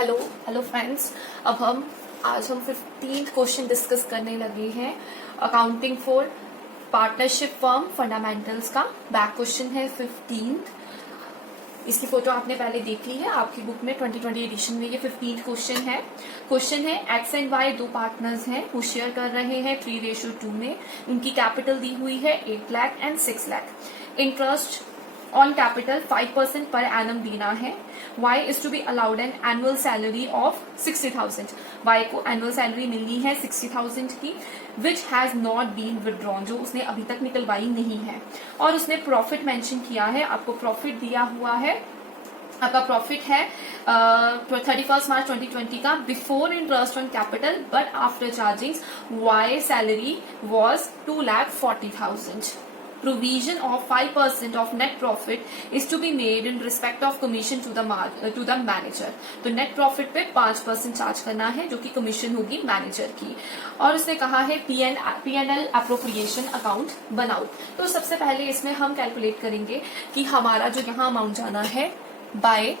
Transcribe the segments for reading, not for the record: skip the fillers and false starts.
Hello hello friends. अब हम 15th question discuss करने लगे हैं accounting for partnership firm fundamentals का। बैक क्वेश्चन है 15th। इसकी फोटो आपने पहले देख ली है आपकी बुक में 2020 एडिशन में। ये 15th क्वेश्चन है। क्वेश्चन है एक्स एंड वाई दो पार्टनर्स हैं वो शेयर कर रहे हैं 3:2 में। उनकी कैपिटल दी हुई है 8 lakh and 6 lakh. Interest on capital 5% per annum देना है। Y is to be allowed an annual salary of 60,000। Y को एनुअल सैलरी मिलनी है 60,000 की, which has not been withdrawn, जो उसने अभी तक निकलवाई नहीं है। और उसने प्रॉफिट मेंशन किया है, आपको प्रॉफिट दिया हुआ है। आपका प्रॉफिट है 31 मार्च 2020 का before interest on capital but after charging Y salary was 2,40,000। Provision of 5% of net profit is to be made in respect of commission to the manager। तो net profit पे 5% चार्ज करना है जो कि कमीशन होगी manager की। और उसने कहा है P&L अप्रोप्रिएशन अकाउंट बनाओ। तो सबसे पहले इसमें हम कैलकुलेट करेंगे कि हमारा जो यहाँ अमाउंट जाना है by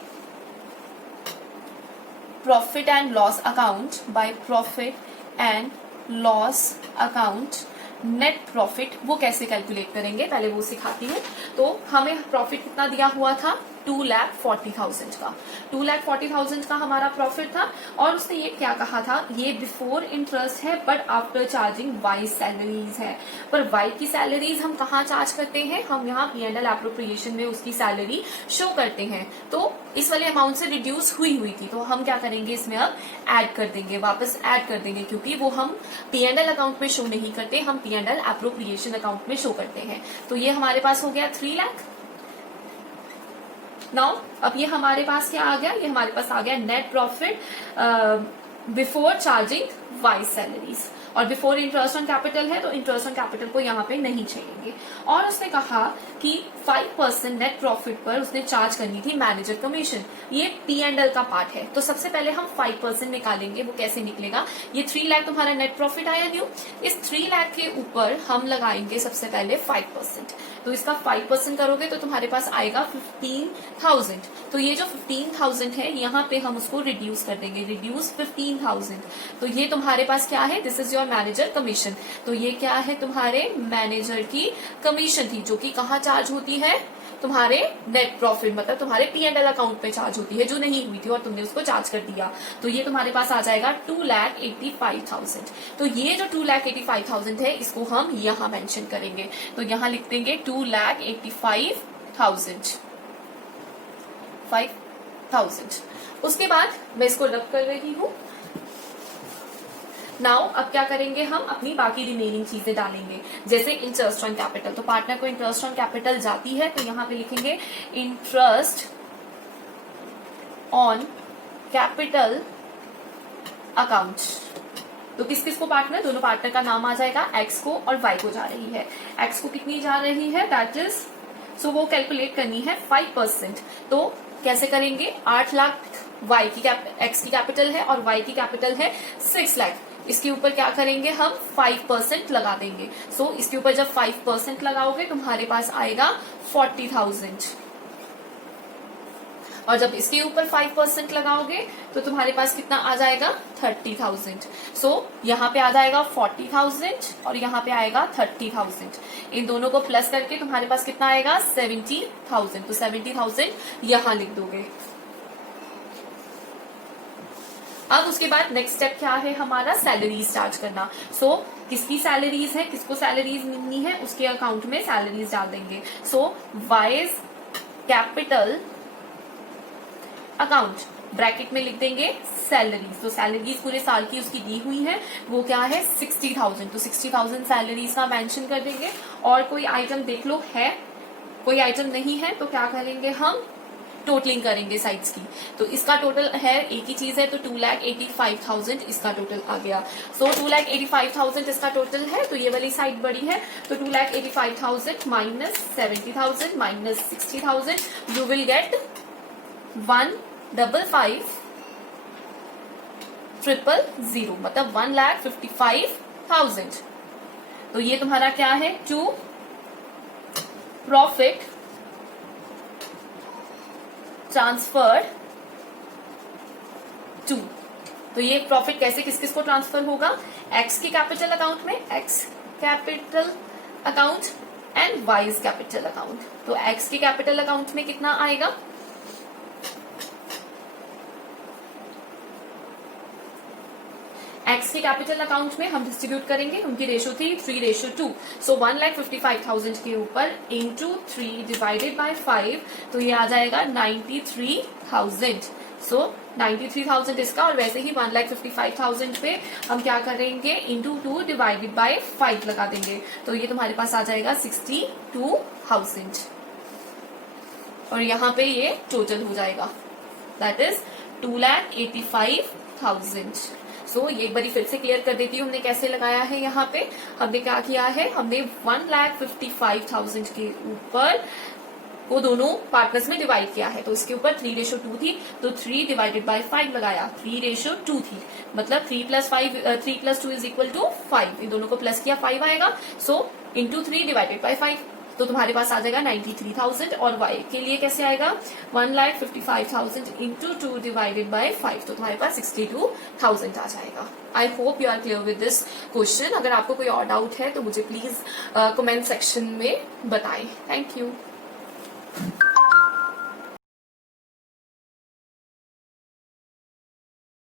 profit and loss account, by profit and loss account net profit वो कैसे कैलकुलेट करेंगे पहले वो सिखाती हूँ। तो हमें प्रॉफिट कितना दिया हुआ था 2,40,000 का। 2,40,000 का हमारा प्रॉफिट था। और उसने ये क्या कहा था, ये बिफोर इंटरेस्ट है but after charging Y salaries है। पर वाई की सैलरीज हम कहाँ चार्ज करते हैं, हम यहाँ P&L एप्रोप्रिएशन में उसकी सैलरी शो करते हैं। तो इस वाले अमाउंट से रिड्यूस हुई थी, तो हम क्या करेंगे इसमें अब ऐड कर देंगे, वापस ऐड कर देंगे, क्योंकि वो हम P&L अकाउंट में शो नहीं करते, हम P&L एप्रोप्रिएशन अकाउंट में शो करते हैं। तो ये हमारे पास हो गया 3 लाख। नाउ अब ये हमारे पास क्या आ गया, ये हमारे पास आ गया net profit before charging Y salaries. और बिफोर इंटरेस्ट ऑन कैपिटल है तो इंटरेस्ट ऑन कैपिटल को यहाँ पे नहीं चाहिए। और उसने कहा कि 5% नेट प्रॉफिट पर उसने चार्ज करनी थी मैनेजर कमीशन। ये P&L का पार्ट है। तो सबसे पहले हम 5% निकालेंगे। वो कैसे निकलेगा, ये 3 लाख तुम्हारा नेट प्रॉफिट आया न्यू, इस 3 लाख के ऊपर हम लगाएंगे सबसे पहले 5%। तो इसका 5% करोगे तो तुम्हारे पास आएगा 15,000। तो ये जो 15,000 है यहाँ पे हम उसको रिड्यूस कर देंगे, रिड्यूस 15,000। तो ये तुम्हारे पास क्या है, this is your manager commission. तो ये क्या है, तुम्हारे मैनेजर की कमीशन थी जो कि कहाँ चार्ज होती है, तुम्हारे नेट प्रॉफिट मतलब तुम्हारे P&L अकाउंट पे चार्ज होती है, जो नहीं हुई थी और तुमने उसको चार्ज कर दिया। तो ये तुम्हारे पास आ जाएगा 2,85,000। तो ये जो 2,85,000 है इसको हम यहाँ मेंशन करेंगे। तो यहाँ लिख देंगे 2,85,000। उसके बाद मैं इसको रब कर रही हूँ। नाउ अब क्या करेंगे, हम अपनी बाकी रिमेनिंग चीजें डालेंगे, जैसे इंटरेस्ट ऑन कैपिटल। तो पार्टनर को इंटरेस्ट ऑन कैपिटल जाती है, तो यहाँ पे लिखेंगे इंटरेस्ट ऑन कैपिटल अकाउंट। तो किस किस को पार्टनर, दोनों पार्टनर का नाम आ जाएगा, एक्स को और वाई को जा रही है। एक्स को कितनी जा रही है, दैट इज सो वो कैलकुलेट करनी है 5%। तो कैसे करेंगे, 8 लाख वाई की एक्स की कैपिटल है और वाई की कैपिटल है 6 लाख। इसके ऊपर क्या करेंगे, हम 5% लगा देंगे। सो इसके ऊपर जब 5% लगाओगे तुम्हारे पास आएगा 40,000। और जब इसके ऊपर 5% लगाओगे तो तुम्हारे पास कितना आ जाएगा 30,000। सो यहाँ पे आ जाएगा 40,000 और यहाँ पे आएगा 30,000। इन दोनों को प्लस करके तुम्हारे पास कितना आएगा 70,000। तो 70,000 यहाँ लिख दोगे। अब उसके बाद नेक्स्ट स्टेप क्या है हमारा, सैलरीज चार्ज करना। सो किसकी सैलरीज है, किसको सैलरीज मिलनी है, उसके अकाउंट में सैलरीज डाल देंगे। सो वाइज कैपिटल अकाउंट ब्रैकेट में लिख देंगे सैलरीज। तो सैलरीज पूरे साल की उसकी दी हुई है, वो क्या है 60,000। तो 60,000 सैलरीज का मेंशन कर देंगे। और कोई आइटम देख लो है, कोई आइटम नहीं है तो क्या करेंगे, हम टोटलिंग करेंगे साइड्स की। तो इसका टोटल है, एक ही चीज है, तो 2,85,000 इसका टोटल आ गया। सो 2,85,000 इसका टोटल है, तो ये वाली साइड बड़ी है। तो 2,85,000 minus 70,000 minus 60,000 you will get 1,55,000 मतलब 1,55,000। तो ये तुम्हारा क्या है, टू प्रॉफिट ट्रांसफर्ड 2। तो ये प्रॉफिट कैसे किस किस को ट्रांसफर होगा, एक्स के कैपिटल अकाउंट में, x capital account and wise capital account. तो एक्स के कैपिटल अकाउंट में कितना आएगा, एक्स के कैपिटल अकाउंट में हम डिस्ट्रीब्यूट करेंगे, उनकी रेशो थी 3:2। सो 1,55,000 के ऊपर इंटू 3 डिवाइडेड बाय 5, तो ये आ जाएगा 93,000। सो 93,000 इसका, और वैसे ही 1,55,000 पे हम क्या करेंगे, इंटू 2 डिवाइडेड बाय 5 लगा देंगे, तो ये तुम्हारे पास आ जाएगा 62,000। और यहाँ पे ये टोटल हो जाएगा, दैट इज 2,85,000। सो ये एक बारी फिर से क्लियर कर देती हूँ हमने कैसे लगाया है। यहाँ पे हमने क्या किया है, हमने 1,55,000 के ऊपर वो दोनों पार्टनर्स में डिवाइड किया है, तो इसके ऊपर 3:2 थी, तो 3 डिवाइडेड बाय 5 लगाया, 3:2 थी, मतलब 3 + 2 = 5, इन दोनों को प्लस किया 5 आएगा। सो इंटू 3 डिवाइडेड बाय 5, तो तुम्हारे पास आ जाएगा 93,000। और वाई के लिए कैसे आएगा, 1,55,000 इंटू 2 डिवाइडेड बाय 5, तो तुम्हारे पास 62,000 आ जाएगा। I hope you are clear with this question. अगर आपको कोई और डाउट है तो मुझे प्लीज कमेंट सेक्शन में बताएं। Thank you.